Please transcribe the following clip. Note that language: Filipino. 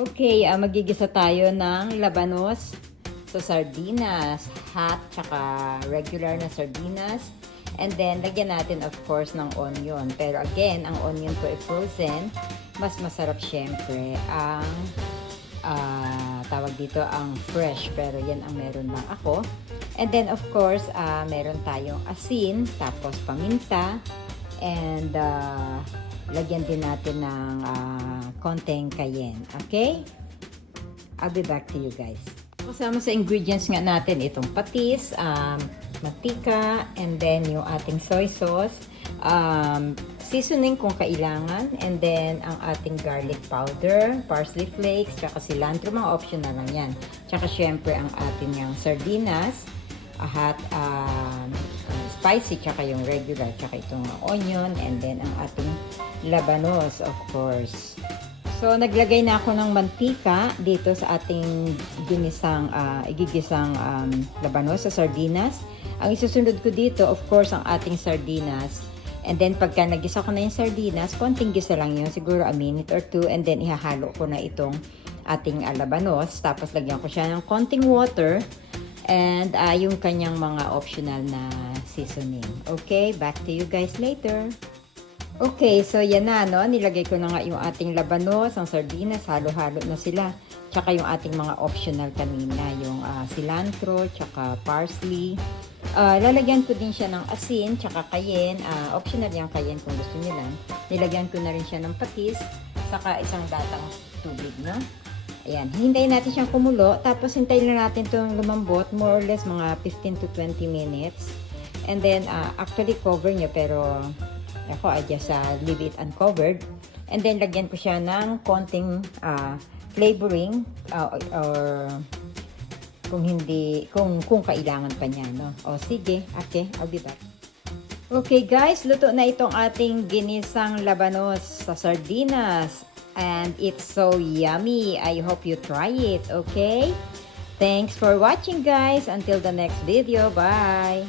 Okay, magigisa tayo ng labanos sa sardinas, hot tsaka regular na sardinas. And then, lagyan natin of course ng onion. Pero again, ang onion ko ay frozen. Mas masarap syempre ang tawag dito ang fresh. Pero yan ang meron lang ako. And then of course, meron tayong asin, tapos paminta. And lagyan din natin ng konting cayenne. Okay? I'll be back to you guys. Kasama sa ingredients nga natin itong patis, mantika, and then yung ating soy sauce, seasoning kung kailangan, and then ang ating garlic powder, parsley flakes, tsaka cilantro, mga optional lang yan. Tsaka syempre ang ating yung sardinas, hot, spicy, tsaka yung regular, tsaka itong onion, and then ang ating labanos, of course. So, naglagay na ako ng mantika dito sa ating igigisang labanos sa sardinas. Ang isusunod ko dito, of course, ang ating sardinas. And then, pagka nagisa ko na yung sardinas, konting gisa lang yun, siguro a minute or two, and then ihahalo ko na itong ating labanos. Tapos, lagyan ko siya ng konting water, and yung kanyang mga optional na seasoning. Okay, back to you guys later. Okay, so yan na, no? Nilagay ko na nga yung ating labanos, ang sardinas, halo-halo na sila. Tsaka yung ating mga optional kanina, yung cilantro, tsaka parsley. Lalagyan ko din siya ng asin, tsaka cayenne. Optional yung cayenne kung gusto nyo lang. Nilagyan ko na rin siya ng patis, saka isang datang tubig, no? Ayan, hintayin natin siyang kumulo, tapos hintayin na natin itong lumambot, more or less mga 15 to 20 minutes. And then, actually cover nyo, pero ako, I just leave it uncovered. And then, lagyan ko siya ng konting flavoring or kung hindi, kung kailangan pa niya, no? O, sige. Okay, I'll be back. Okay, guys. Luto na itong ating ginisang labanos sa sardinas. And it's so yummy. I hope you try it, okay? Thanks for watching, guys. Until the next video. Bye!